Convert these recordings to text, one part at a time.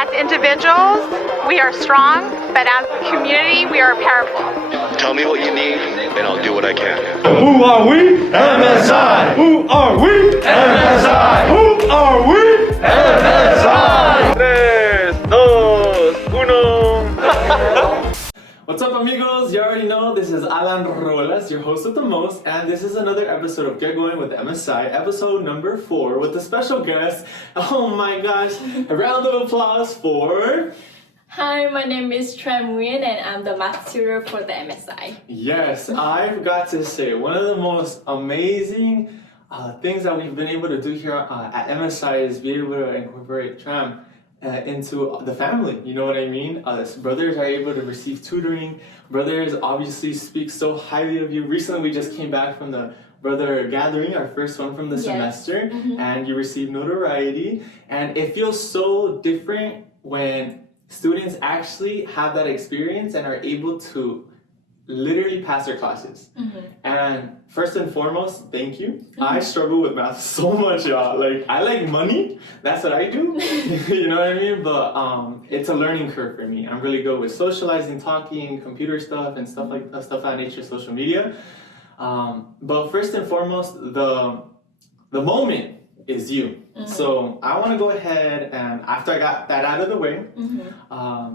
As individuals, we are strong, but as a community, we are powerful. Tell me what you need, and I'll do what I can. Who are we? MSI. Who are we? MSI. Who are we? MSI. 3, 2, 1. What's up, amigos? You already know this is ALANRUELAS, your host with the most, and this is another episode of Get Going with MSI, episode number 4, with a special guest. Oh my gosh! A round of applause for. Hi, my name is Tram Nguyen and I'm the math tutor for the MSI. Yes, I've got to say, one of the most amazing things that we've been able to do here at MSI is be able to incorporate Tram into the family. You know what I mean? Brothers are able to receive tutoring. Brothers obviously speak so highly of you. Recently, we just came back from the brother gathering, our first one from the semester, and you received notoriety. And it feels so different when students actually have that experience and are able to literally pass their classes. And first and foremost, thank you. I struggle with math so much, y'all. Like, I like money, that's what I do. You know what I mean? But it's a learning curve for me. I'm really good with socializing, talking, computer stuff, and stuff like stuff of that nature, social media. But first and foremost, the moment is you. So I want to go ahead and, after I got that out of the way,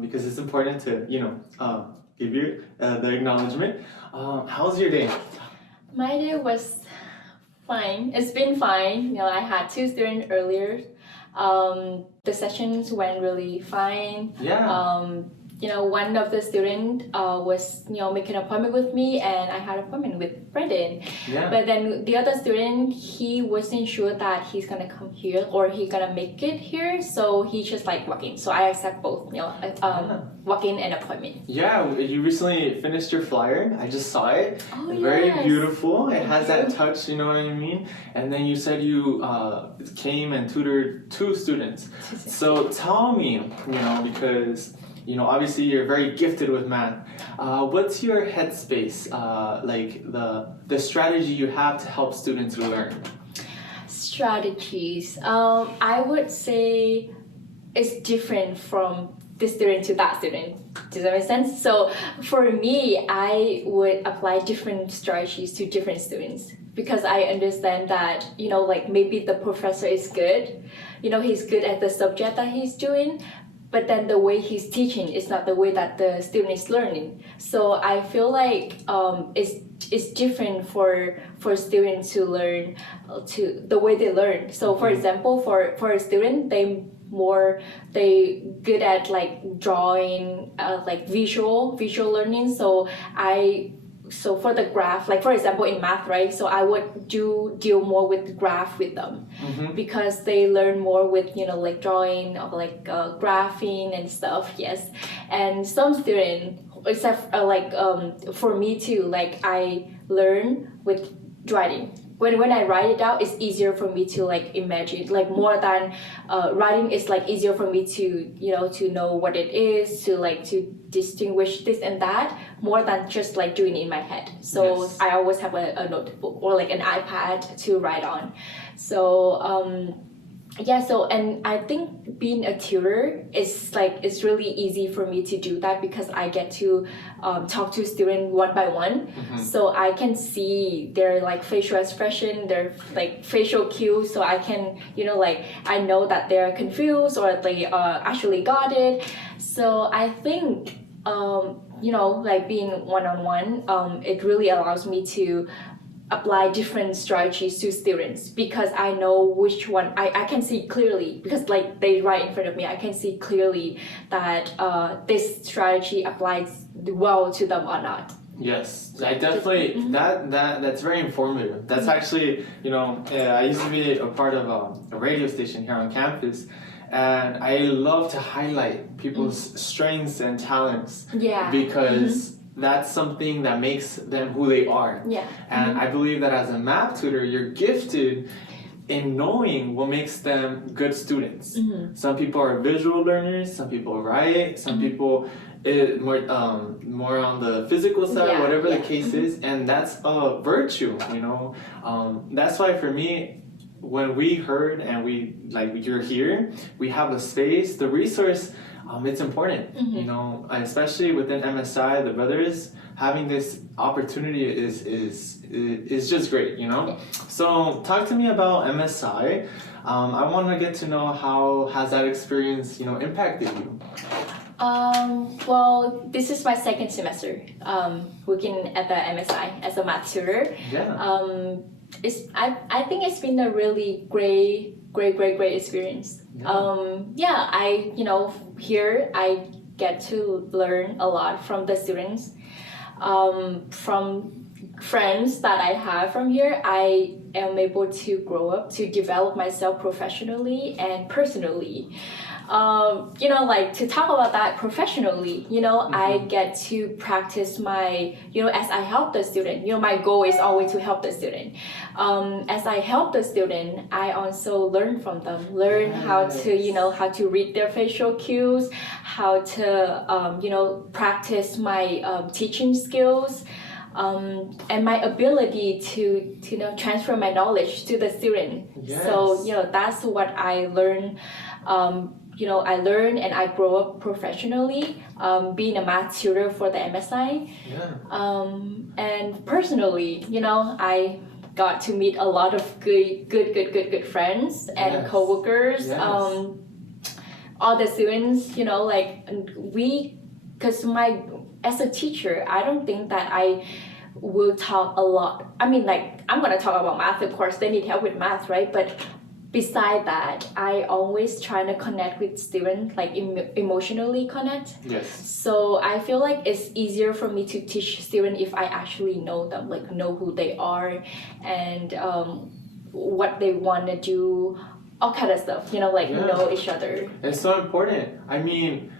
because it's important to, you know, give you the acknowledgement. How's your day? My day was fine. It's been fine. You know, I had 2 students earlier. The sessions went really fine. Yeah. You know, one of the students was, you know, making an appointment with me, and I had an appointment with Brendan. Yeah. But then the other student, he wasn't sure that he's gonna come here or he gonna make it here, so he just like walk-in. So I accept both, you know, walk-in and appointment. Yeah, you recently finished your flyer. I just saw it. Oh, Very yes. beautiful. It has that you. touch, you know what I mean? And then you said you came and tutored 2 students. So tell me, you know, because you know, obviously you're very gifted with math. What's your headspace, like the strategy you have to help students learn? Strategies. I would say it's different from this student to that student. Does that make sense? So for me, I would apply different strategies to different students because I understand that, you know, like maybe the professor is good, you know, he's good at the subject that he's doing, but then the way he's teaching is not the way that the student is learning. So I feel like it's different for students to learn to the way they learn. So for example, for a student, they good at like drawing, like visual learning. So for the graph, like for example in math, right? So I would deal more with graph with them because they learn more with, you know, like drawing or like graphing and stuff. Yes, and some students, except for me too, like I learn with writing. When I write it out, it's easier for me to like imagine, like more than writing is like easier for me to, you know, to know what it is, to distinguish this and that, more than just like doing it in my head. So I always have a notebook or like an iPad to write on. So yeah, so and I think being a tutor is like, it's really easy for me to do that because I get to talk to students one by one. So I can see their like facial expression, their like facial cues, so I can, you know, like I know that they're confused or they actually got it. So I think you know, like being one-on-one, it really allows me to apply different strategies to students because I know which one I can see clearly, because like they right in front of me, I can see clearly that this strategy applies well to them or not. Yes, I definitely, that's very informative. That's actually, you know, I used to be a part of a radio station here on campus, and I love to highlight people's strengths and talents. Yeah. Because that's something that makes them who they are. Yeah. And I believe that as a math tutor, you're gifted in knowing what makes them good students. Some people are visual learners, some people write, some people more on the physical side, whatever the case is, and that's a virtue, you know. That's why for me, when we heard and you're here, we have a space, the resource, it's important, you know, especially within MSI, the brothers having this opportunity is just great, you know. So talk to me about MSI. I want to get to know how has that experience, you know, impacted you. Well, this is my second semester working at the MSI as a math tutor. Yeah. I think it's been a really great experience. Yeah. Here I get to learn a lot from the students, from friends that I have from here. I am able to grow up, to develop myself professionally and personally. To talk about that professionally, I get to practice my, as I help the student, my goal is always to help the student. As I help the student, I also learn from them, how to read their facial cues, how to, practice my teaching skills, and my ability to transfer my knowledge to the student. Yes. So, that's what I learn. I learn and I grow up professionally, being a math tutor for the MSI. Yeah. And personally, I got to meet a lot of good friends and Yes. coworkers. Yes. All the students, because as a teacher, I don't think that I will talk a lot. I mean, I'm gonna talk about math, of course, they need help with math, right? But beside that, I always try to connect with students, emotionally connect. Yes. So I feel like it's easier for me to teach students if I actually know them, know who they are and what they want to do, all kind of stuff, know each other. It's so important. I mean,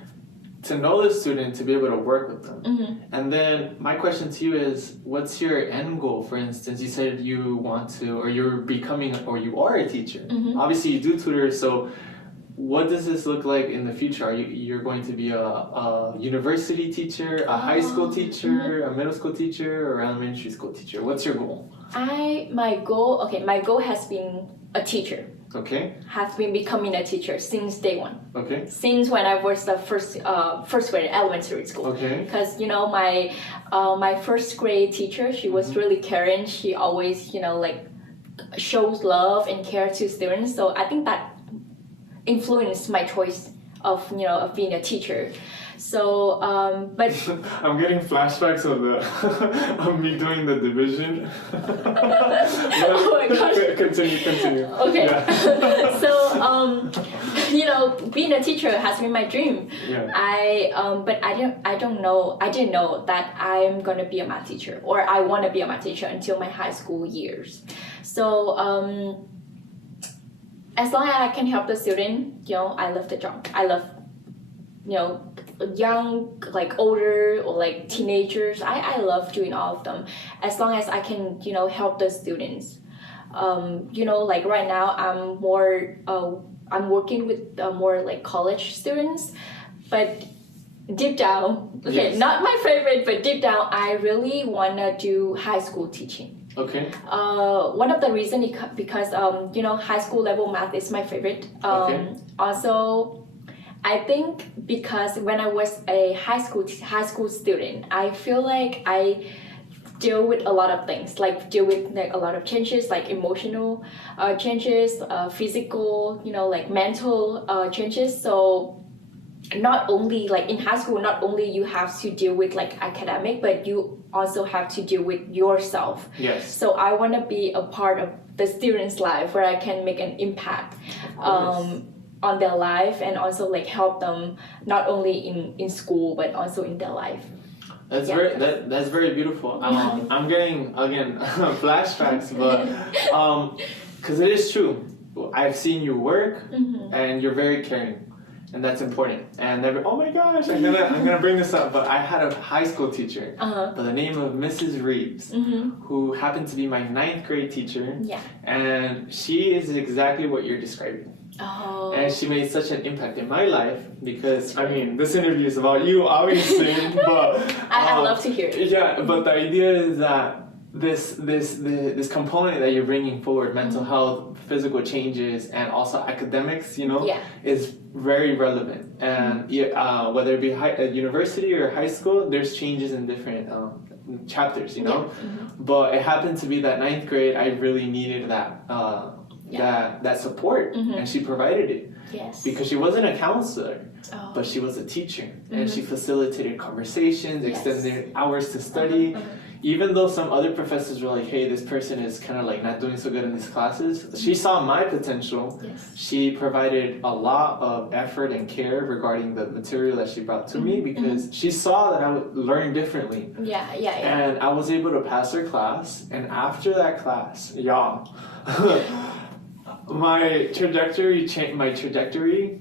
to know the student, to be able to work with them. Mm-hmm. And then my question to you is, what's your end goal? For instance, you said you want to, or you're becoming, or you are a teacher. Mm-hmm. Obviously you do tutor, so what does this look like in the future? You're going to be a university teacher, a high school teacher, a middle school teacher, or elementary school teacher? What's your goal? My goal has been a teacher. Okay. Has been becoming a teacher since day one. Okay. Since when I was the first grade elementary school. Okay. Because my first grade teacher, she was really caring. She always shows love and care to students. So I think that influenced my choice of being a teacher. So but I'm getting flashbacks of me doing the division. oh my gosh. Continue. Okay. Yeah. So being a teacher has been my dream. Yeah. But I didn't know that I'm gonna be a math teacher, or I want to be a math teacher until my high school years. So as long as I can help the student, I love the job. I love young, older, or teenagers. I love doing all of them, as long as I can help the students. Right now I'm working with more college students, but deep down, Yes. not my favorite, but deep down I really want to do high school teaching. Okay. One of the reasons because high school level math is my favorite. Okay. Also, I think because when I was a high school student, I feel like I deal with a lot of things, deal with a lot of changes, emotional changes, physical, mental changes. So not only in high school, not only you have to deal with academic, but you also have to deal with yourself. Yes. So I want to be a part of the student's life where I can make an impact on their life, and also help them not only in school but also in their life. That's Yeah. that's very beautiful. I'm getting again flashbacks, but because it is true. I've seen you work, and you're very caring, and that's important. And oh my gosh, I'm gonna bring this up, but I had a high school teacher by the name of Mrs. Reeves, who happened to be my 9th grade teacher. Yeah. And she is exactly what you're describing. Oh. And she made such an impact in my life because, I mean, this interview is about you, obviously, but... I love to hear it. Yeah, but the idea is that this component that you're bringing forward, mental health, physical changes and also academics, Yeah. is very relevant. And whether it be at university or high school, there's changes in different chapters, But it happened to be that ninth grade, I really needed that support, and she provided it. Yes. Because she wasn't a counselor, Oh. but she was a teacher, and she facilitated conversations, extended hours to study. Even though some other professors were like, hey, this person is kind of like not doing so good in these classes, she saw my potential. Yes. She provided a lot of effort and care regarding the material that she brought to me, because she saw that I would learn differently. Yeah. And I was able to pass her class, and after that class, y'all, my trajectory,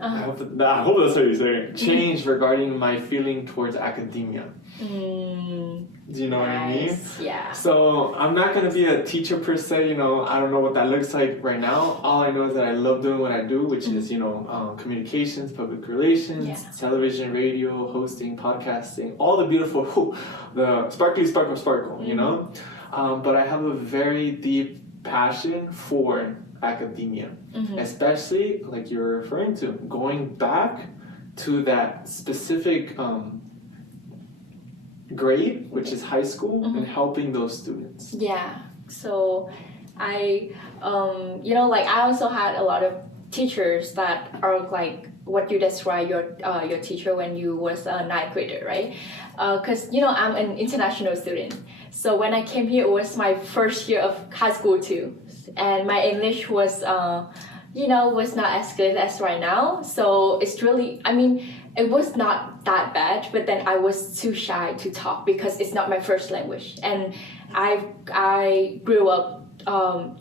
I hope that's what you're saying, changed regarding my feeling towards academia. Do you know what I mean? Yeah. So I'm not going to be a teacher per se, I don't know what that looks like right now. All I know is that I love doing what I do, which is, communications, public relations, television, radio, hosting, podcasting, all the beautiful, the sparkly sparkle, but I have a very deep passion for academia, especially like you're referring to, going back to that specific grade, which is high school, and helping those students. Yeah. So I I also had a lot of teachers that are like what you described your teacher when you was a ninth grader, right? Because I'm an international student, so when I came here, it was my first year of high school too, and my English was was not as good as right now. So it's really, it was not that bad, but then I was too shy to talk because it's not my first language, and I grew up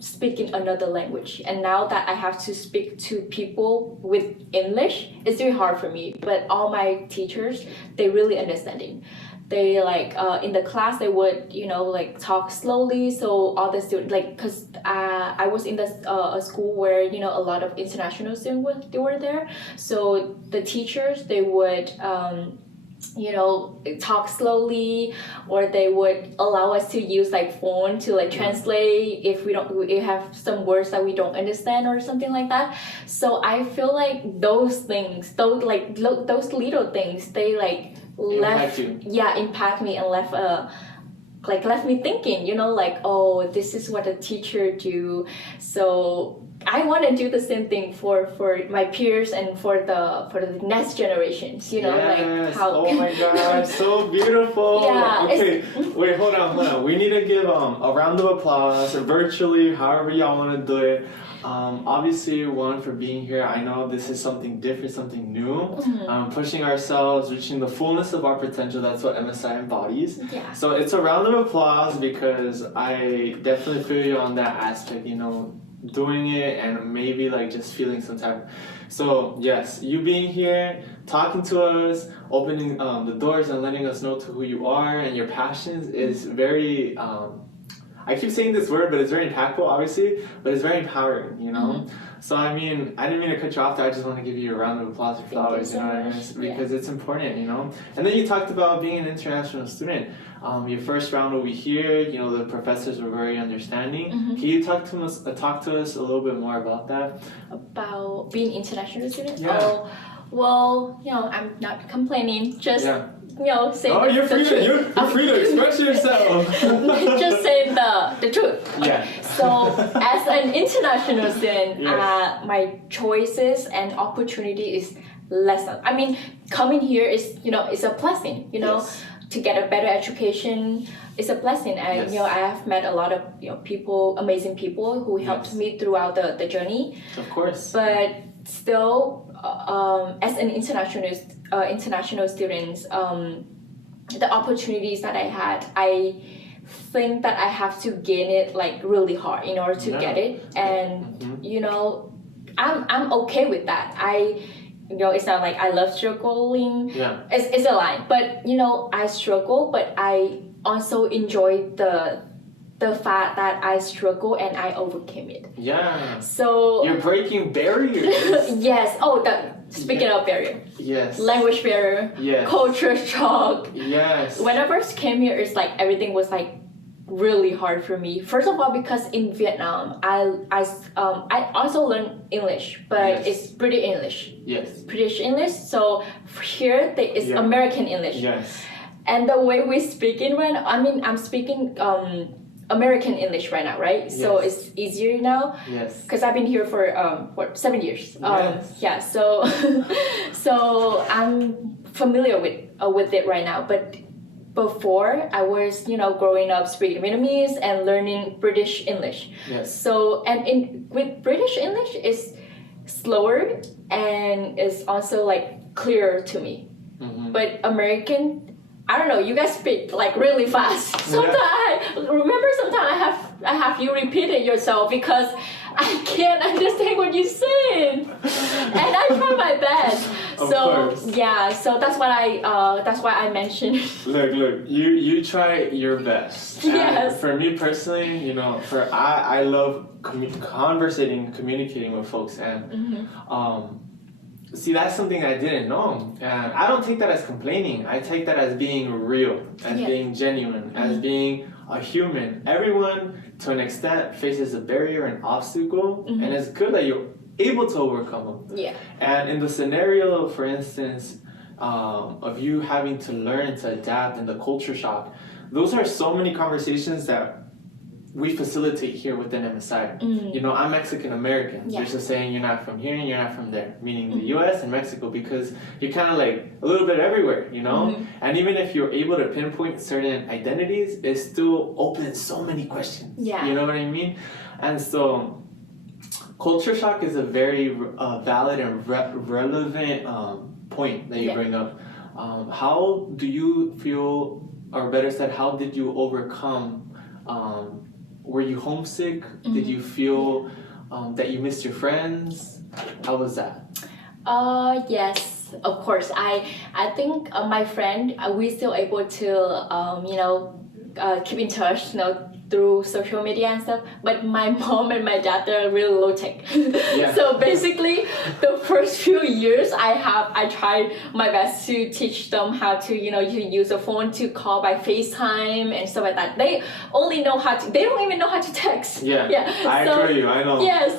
speaking another language, and now that I have to speak to people with English, it's really hard for me. But all my teachers, they really understanding. They in the class they would talk slowly, so all the students because I was in a school where a lot of international students were there, so the teachers, they would talk slowly, or they would allow us to use phone to translate if we have some words that we don't understand or something like that. So I feel like those things, those little things, they impact me and left me thinking, oh, this is what a teacher do. So I want to do the same thing for my peers and for the next generations, Yes. how. Oh my God, so beautiful. Yeah, okay, wait, hold on. We need to give a round of applause virtually, however y'all want to do it. Obviously, one, for being here. I know this is something different, something new. Pushing ourselves, reaching the fullness of our potential. That's what MSI embodies. Yeah. So it's a round of applause, because I definitely feel you on that aspect, doing it and maybe just feeling some type. So yes, you being here, talking to us, opening the doors and letting us know to who you are and your passions is very I keep saying this word, but it's very impactful, obviously, but it's very empowering, So I didn't mean to cut you off there. I just want to give you a round of applause for flowers, because it's important, And then you talked about being an international student. Your first round over here, the professors were very understanding. Can you talk to us a little bit more about that? About being international student? Yeah. Oh, well, I'm not complaining. Just say you're free you're free to express yourself. Just say the truth. Yeah. So as an international student, my choices and opportunity is less. Coming here is it's a blessing. Yes. To get a better education is a blessing, and I have met a lot of people, amazing people who helped me throughout the journey. Of course. But still, as an international student, the opportunities that I had, I think that I have to gain it really hard in order to get it, and I'm okay with that. It's not like I love struggling. Yeah. It's a lie, but I struggle, but I also enjoy the fact that I struggle and I overcame it. Yeah. So you're breaking barriers. Yes. Oh, speaking of barrier. Yes. Language barrier. Yes. Culture shock. Yes. When I first came here, it's everything was really hard for me. First of all, because in Vietnam, I also learned English, but Yes. it's British English. Yes. British English. So here it's Yeah. American English. Yes. And the way we speak in right now, I mean, I'm speaking American English right now, right? So Yes. it's easier now. Yes. Because I've been here for 7 years. Yes. Yeah, so so I'm familiar with it right now. But before I was, growing up speaking Vietnamese and learning British English. Yes. So with British English is slower and is also like clearer to me. Mm-hmm. But American, I don't know, you guys speak like really fast. Sometimes I have you repeat it yourself because I can't understand what you're saying, and I try my best. Of So course. yeah, so that's why I mentioned. Look, you try your best. And Yes. for me personally, I love communicating with folks, and see, that's something I didn't know, and I don't take that as complaining. I take that as being real, as Yeah. being genuine, as being a human. Everyone, to an extent, faces a barrier, an obstacle, and it's good that you're able to overcome them. Yeah. And in the scenario, for instance, of you having to learn to adapt and the culture shock, those are so many conversations that we facilitate here within MSI. I'm Mexican American. Yeah. There's a saying, you're not from here and you're not from there, meaning the US and Mexico, because you're kind of like a little bit everywhere, And even if you're able to pinpoint certain identities, it still opens so many questions. Yeah. You know what I mean? And so culture shock is a very valid and relevant point that you Yeah. bring up. How do you feel, or better said, how did you overcome? Were you homesick? Did you feel that you missed your friends? How was that? Yes, of course. I think my friend, we still able to keep in touch, through social media and stuff. But my mom and my dad, they're really low tech. Yeah. So basically, the first few years I tried my best to teach them how to use a phone to call by FaceTime and stuff like that. They only know they don't even know how to text. Yeah. Yeah. I agree. I know. Yes.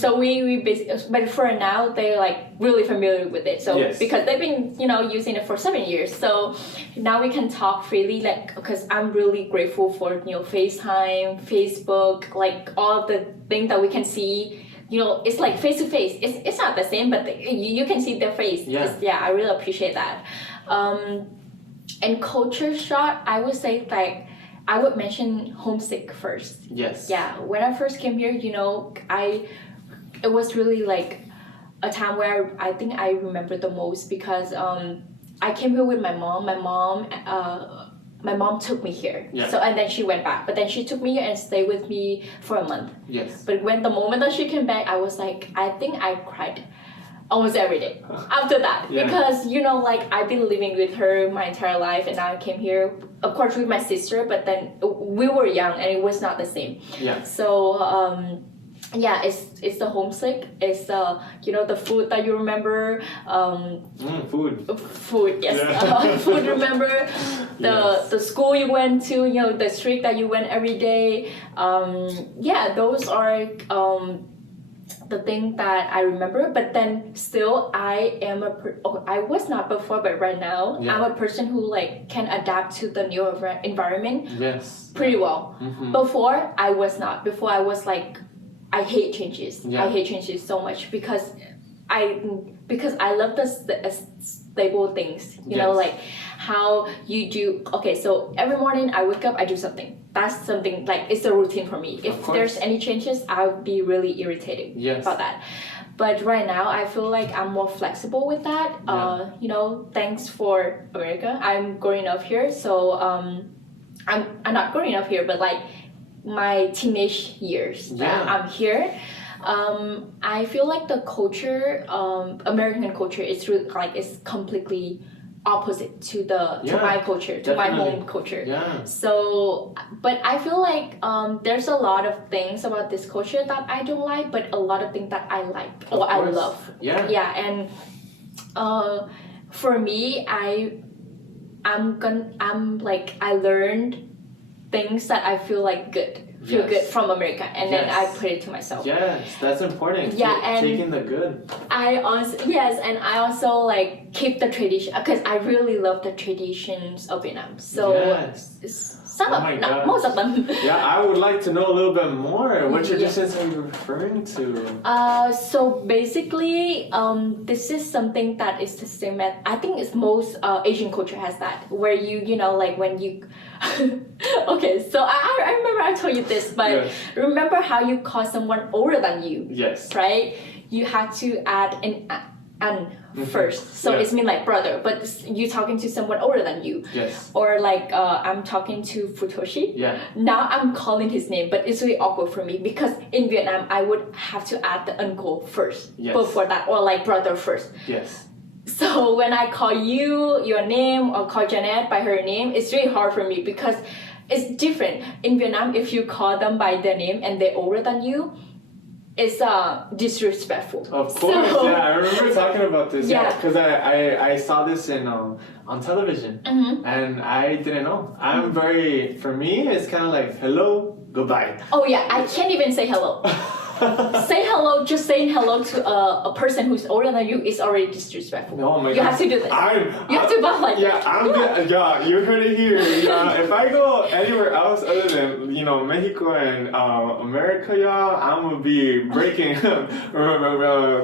So we basically, but for now they're like really familiar with it. So Yes. because they've been using it for 7 years, so now we can talk freely. Like, because I'm really grateful for FaceTime, Facebook, like all the things that we can see. It's like face to face. It's not the same, but you can see their face. Yeah. I really appreciate that. And culture shock, I would say, like, I would mention homesick first. Yes. Yeah, when I first came here, it was really like a time where I think I remember the most because I came here with my mom. My mom took me here. Yeah. So, and then she went back, but then she took me here and stayed with me for a month. Yes. But when the moment that she came back, I was like, I think I cried almost every day after that. Yeah. Because, like, I've been living with her my entire life, and now I came here, of course, with my sister, but then we were young and it was not the same. Yeah. So, yeah, it's the homesick. It's the food that you remember. Food. Food, yes. Yeah. Food. Remember Yes. the school you went to. The street that you went every day. Yeah, those are the thing that I remember. But then still, I was not before, but right now Yeah. I'm a person who like can adapt to the new environment Yes. pretty well. Before I was not. Before I was like, I hate changes. Yeah. I hate changes so much because I love the stable things. You know, Yes. like how you do. Okay, so every morning I wake up, I do something. That's something like it's a routine for me. If course. there's any changes, I'll be really irritated Yes. about that. But right now, I feel like I'm more flexible with that. Yeah. Thanks for America. I'm growing up here, so I'm not growing up here, but like my teenage years that Yeah. I'm here. I feel like the culture, American culture, is really like it's completely opposite to Yeah, my culture, to my definitely. home culture. Yeah. So, but I feel like there's a lot of things about this culture that I don't like, but a lot of things that I like or I course. love. Yeah. Yeah, and for me, I learned things that I feel like good from America, and then I put it to myself. Yes, that's important. Yeah, and taking the good. I also like keep the tradition because I really love the traditions of Vietnam. So some Oh my of not gosh. most of them. Yeah, I would like to know a little bit more. What traditions are you referring to? So basically, this is something that is the same as I think it's most Asian culture has that, where you know like when you okay, so I remember I told you this, but remember how you call someone older than you? Yes. Right? You have to add an first, so it's mean like brother, but you talking to someone older than you. Yes. Or like I'm talking to Futoshi. Yeah. Now I'm calling his name, but it's really awkward for me because in Vietnam I would have to add the uncle first before that, or like brother first. Yes. So when I call you your name or call Janet by her name, it's really hard for me because it's different. In Vietnam, if you call them by their name and they're older than you, it's disrespectful. Of course, so, I remember talking about this. Yeah. Because I saw this in on television, and I didn't know. For me, it's kind of like hello, goodbye. Oh yeah, I can't even say hello. Say hello, just saying hello to a person who's older than you is already disrespectful. Oh my you God. have to do this. You have to bow like Yeah, you heard it here. Yeah, if I go anywhere else other than Mexico and America, I'm gonna be breaking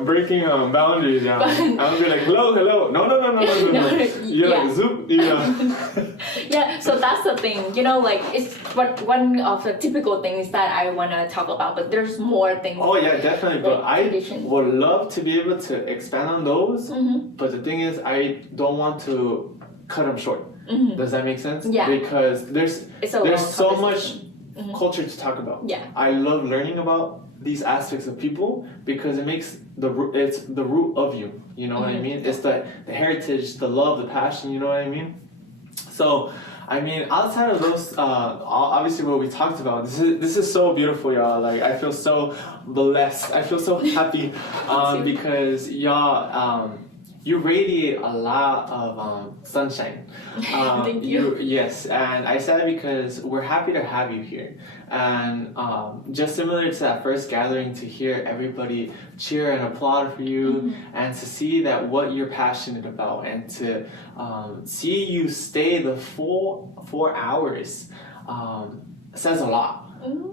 breaking boundaries. Yeah, I'm gonna be like hello. No. You're like zoop. Yeah, so that's the thing. Like it's one of the typical things that I wanna talk about, but there's more things. Oh yeah, definitely. But I tradition. would love to be able to expand on those. But the thing is, I don't want to cut them short. Does that make sense? Yeah. Because there's so much culture to talk about. Yeah. I love learning about these aspects of people because it makes it's the root of you. You know what I mean? It's the heritage, the love, the passion. You know what I mean? So. I mean, outside of those, obviously what we talked about, this is so beautiful, y'all. Like, I feel so blessed. I feel so happy because y'all, you radiate a lot of sunshine. Thank you. Yes, and I said it because we're happy to have you here. And just similar to that first gathering, to hear everybody cheer and applaud for you, and to see that what you're passionate about, and to see you stay the full 4 hours says a lot.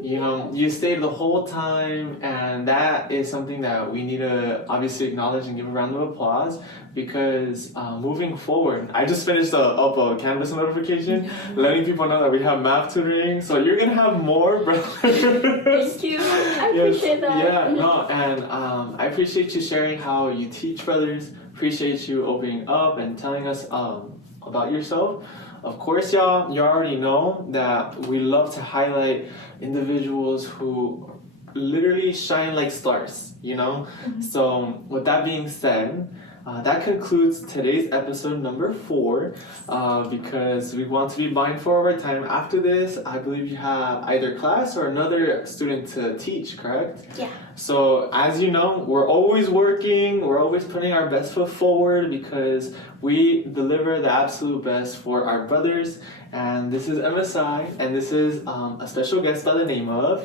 You stayed the whole time, and that is something that we need to obviously acknowledge and give a round of applause, because moving forward, I just finished up a Canvas notification letting people know that we have math tutoring, so you're gonna have more, brother. Thank you. I appreciate that. Yeah, no, and I appreciate you sharing how you teach brothers, appreciate you opening up and telling us about yourself. Of course, y'all, you already know that we love to highlight individuals who literally shine like stars, So with that being said, that concludes today's episode number 4, because we want to be mindful of our time. After this, I believe you have either class or another student to teach, correct? Yeah. So as you know, we're always working, we're always putting our best foot forward because we deliver the absolute best for our brothers. And this is MSI, and this is a special guest by the name of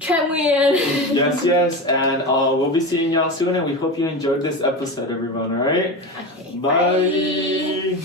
Tram Nguyen. Yes, and we'll be seeing y'all soon, and we hope you enjoyed this episode, everyone, alright? Okay, Bye.